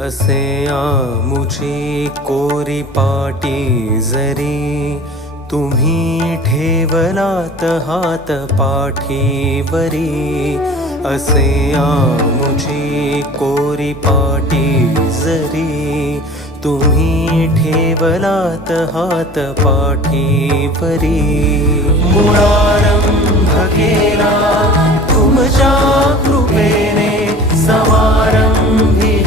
असे आमुची कोरी पाटी जरी तुम्ही ठेवलात हात पाठीवरी। असे आमुची कोरी पाटी जरी तुम्ही ठेवलात हात पाठीवरी। मुळारंभ केला तुमच्या कृपेने समारंभी